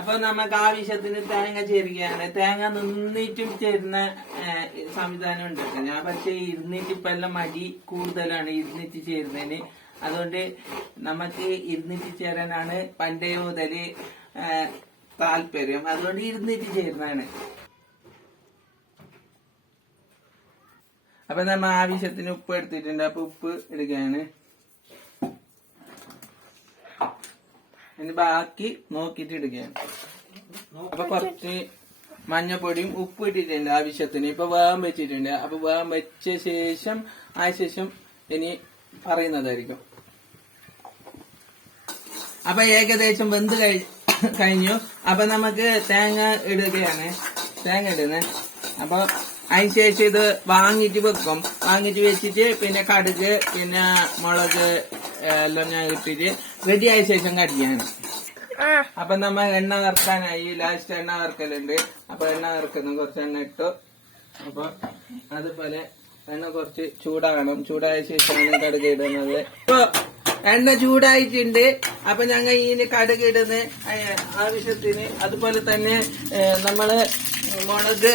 അപ്പൊ നമുക്ക് ആവശ്യത്തിന് തേങ്ങ ചേരുകയാണ്. തേങ്ങ നിന്നിട്ടും ചേരുന്ന സംവിധാനം ഉണ്ട്. ഞാൻ പക്ഷെ ഇരുന്നിട്ട് ഇപ്പൊ എല്ലാം മടി കൂടുതലാണ് ഇരുന്നിട്ട് ചേരുന്നതിന്. അതുകൊണ്ട് നമുക്ക് ഇരുന്നിട്ട് ചേരാനാണ് പണ്ടേ മുതല് താല്പര്യം. അതുകൊണ്ട് ഇരുന്നിട്ട് ചേരുന്നതാണ്. അപ്പൊ നമ്മ ആവശ്യത്തിന് ഉപ്പ് എടുത്തിട്ടുണ്ട്. അപ്പൊ ഉപ്പ് ഇടുകയാണ്. ഇനി ബാക്കി നോക്കിട്ട് ഇടുകയാണ്. അപ്പൊ കുറച്ച് മഞ്ഞപ്പൊടിയും ഉപ്പ് ഇട്ടിട്ടുണ്ട് ആവശ്യത്തിന്. ഇപ്പൊ വേഗം വെച്ചിട്ടുണ്ട്. അപ്പൊ വേഗം വെച്ച ശേഷം ശേഷം ഇനി പറയുന്നതായിരിക്കും. അപ്പൊ ഏകദേശം വെന്ത് കഴിഞ്ഞു. അപ്പൊ നമുക്ക് തേങ്ങ ഇടുകയാണ്. തേങ്ങ ഇടുന്നത്. അപ്പൊ അതിനുശേഷം ഇത് വാങ്ങിട്ട് വെക്കും. വാങ്ങിട്ട് വെച്ചിട്ട് പിന്നെ കടുക് പിന്നെ മുളക് എല്ലാം ഞാൻ ഇട്ടിട്ട് റെഡി ആയ ശേഷം കടിക്കാണ്. അപ്പൊ നമ്മ എണ്ണ വറുക്കാനായി. ലാസ്റ്റ് എണ്ണ വറുക്കലുണ്ട്. അപ്പൊ എണ്ണ വറുക്കുന്നു. കുറച്ച് എണ്ണ ഇട്ടു. അപ്പൊ അതുപോലെ എണ്ണ കുറച്ച് ചൂടാകണം. ചൂടായ ശേഷമാണ് കടുക് ഇടുന്നത്. ഇപ്പൊ എണ്ണ ചൂടായിട്ടുണ്ട്. അപ്പൊ ഞങ്ങൾ ഇതിന് കടുക് ഇടുന്ന ആവശ്യത്തിന്. അതുപോലെ തന്നെ നമ്മള് മുളക്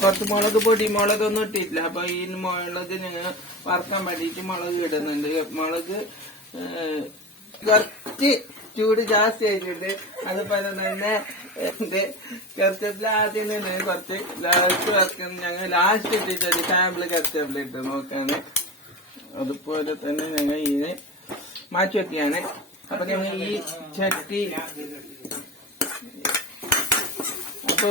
കുറച്ച് മുളക് പൊടി മുളകൊന്നും ഇട്ടിട്ടില്ല. അപ്പൊ ഈ മുളക് ഞങ്ങൾ വറുക്കാൻ വേണ്ടിയിട്ട് മുളക് ഇടുന്നുണ്ട്. മുളക് കുറച്ച് ചൂട് ജാസ്തി ആയിട്ടുണ്ട്. അതുപോലെ തന്നെ കറിവേപ്പില ആദ്യം തന്നെ കുറച്ച് ലാസ്റ്റ് വറുക്കുന്ന ഞങ്ങൾ ലാസ്റ്റ് ഇട്ടിട്ട് സാമ്പിള് കറിവേപ്പില ഇട്ട് നോക്കാണ്. അതുപോലെ തന്നെ ഞങ്ങൾ ഇതിനെ മാറ്റി വെക്കുകയാണ്. അപ്പൊ ഞങ്ങൾ ഈ ചട്ടി അപ്പൊ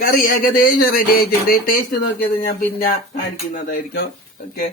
കറി ഏകദേശം റെഡി ആയിട്ടുണ്ട്. ടേസ്റ്റ് നോക്കിയത് ഞാൻ പിന്നെ കാണിക്കുന്നതായിരിക്കും. ഓക്കെ.